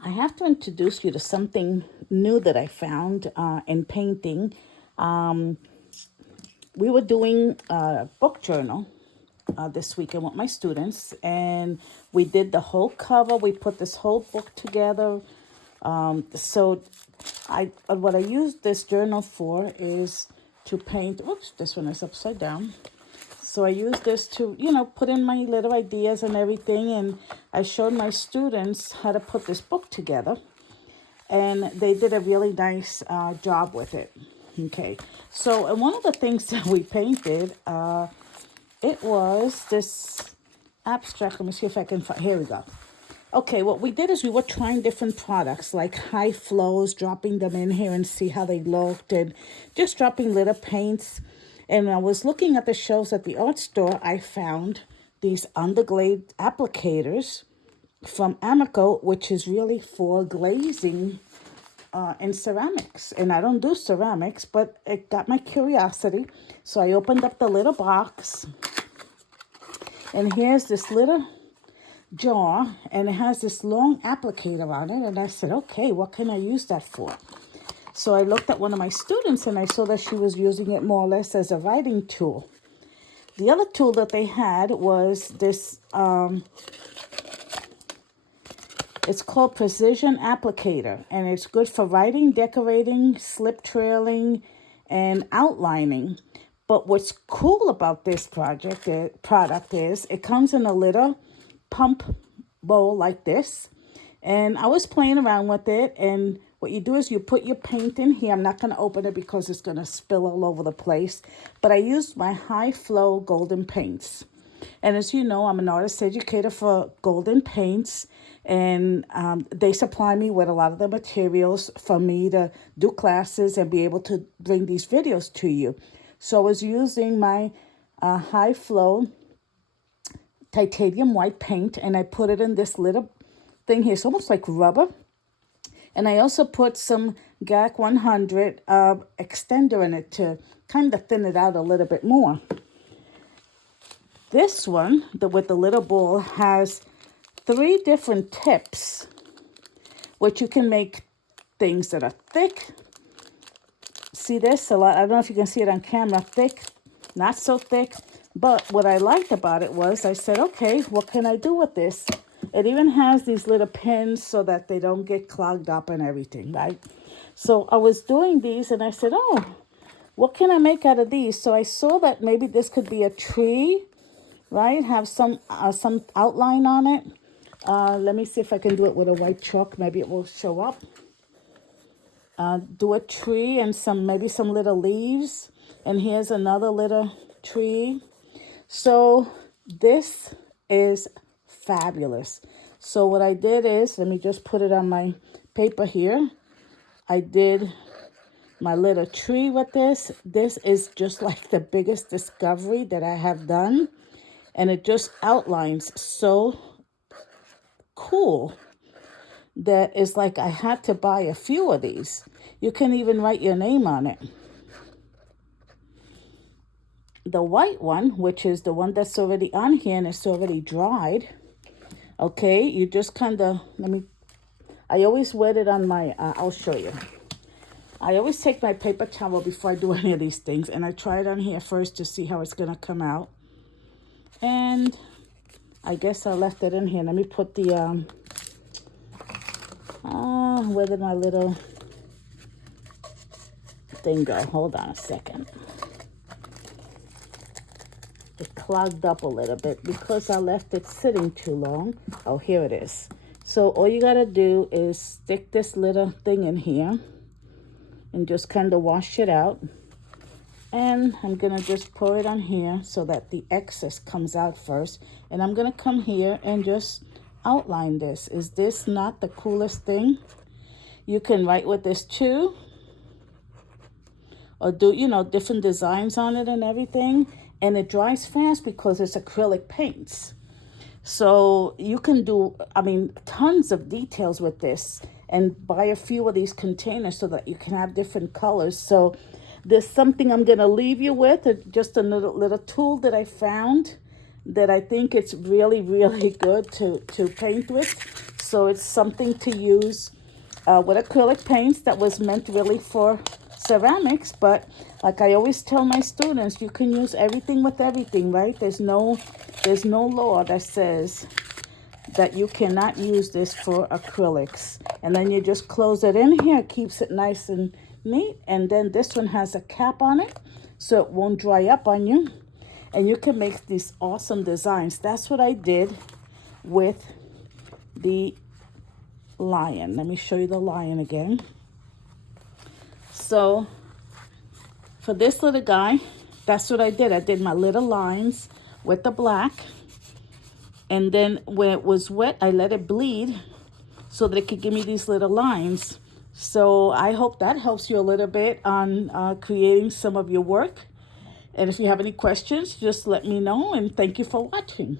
I have to introduce you to something new that I found in painting. Um, we were doing a book journal this weekend with my students, and we did the whole cover. We put this whole book together. So what I use this journal for is to paint. Oops, this one is upside down. So I use this to, put in my little ideas and everything. And I showed my students how to put this book together. And they did a really nice job with it. Okay. So and one of the things that we painted, it was this abstract. Let me see if I can find. Here we go. Okay, what we did is we were trying different products like high flows, dropping them in here and see how they looked, and just dropping little paints. And I was looking at the shelves at the art store. I found these underglaze applicators from Amico, which is really for glazing in ceramics. And I don't do ceramics, but it got my curiosity. So I opened up the little box, and here's this little jar, and it has this long applicator on it. And I said, okay, what can I use that for? So I looked at one of my students, and I saw that she was using it more or less as a writing tool. The other tool that they had was this, it's called Precision Applicator, and it's good for writing, decorating, slip trailing, and outlining. But what's cool about this product is it comes in a little pump bowl like this. And I was playing around with it, and what you do is you put your paint in here. I'm not going to open it because it's going to spill all over the place. But I used my high flow golden paints. And as you know, I'm an artist educator for golden paints. And they supply me with a lot of the materials for me to do classes and be able to bring these videos to you. So I was using my high flow titanium white paint, and I put it in this little thing here. It's almost like rubber. And I also put some GAC 100 extender in it to kind of thin it out a little bit more. This one, with the little ball, has 3 different tips, which you can make things that are thick. See this a lot? I don't know if you can see it on camera. Thick, not so thick. But what I liked about it was I said, okay, what can I do with this? It even has these little pins so that they don't get clogged up and everything, right? So I was doing these, and I said, oh, what can I make out of these? So I saw that maybe this could be a tree, right? Have some outline on it. Let me see if I can do it with a white chalk. Maybe it will show up. Do a tree and maybe some little leaves. And here's another little tree. So this is fabulous. So what I did is, let me just put it on my paper here. I did my little tree with this. This is just like the biggest discovery that I have done. And it just outlines so cool that it's like I had to buy a few of these. You can even write your name on it. The white one, which is the one that's already on here and it's already dried, okay, you just kind of, I always wet it on my, I'll show you. I always take my paper towel before I do any of these things, and I try it on here first to see how it's going to come out. And I guess I left it in here. Let me put the, where did my little thing go? Hold on a second. It clogged up a little bit because I left it sitting too long. Oh, here it is. So all you got to do is stick this little thing in here and just kind of wash it out. And I'm going to just pour it on here so that the excess comes out first. And I'm going to come here and just outline this. Is this not the coolest thing? You can write with this too, or do, different designs on it and everything. And it dries fast because it's acrylic paints. So you can do, tons of details with this, and buy a few of these containers so that you can have different colors. So there's something I'm going to leave you with, just a little tool that I found that I think it's really, really good to paint with. So it's something to use with acrylic paints that was meant really for ceramics. But like I always tell my students, you can use everything with everything, right? There's no law that says that you cannot use this for acrylics. And then you just close it in here, keeps it nice and neat. And then this one has a cap on it so it won't dry up on you. And you can make these awesome designs. That's what I did with the lion. Let me show you the lion again. So for this little guy, that's what I did. I did my little lines with the black. And then when it was wet, I let it bleed so that it could give me these little lines. So I hope that helps you a little bit on creating some of your work. And if you have any questions, just let me know. And thank you for watching.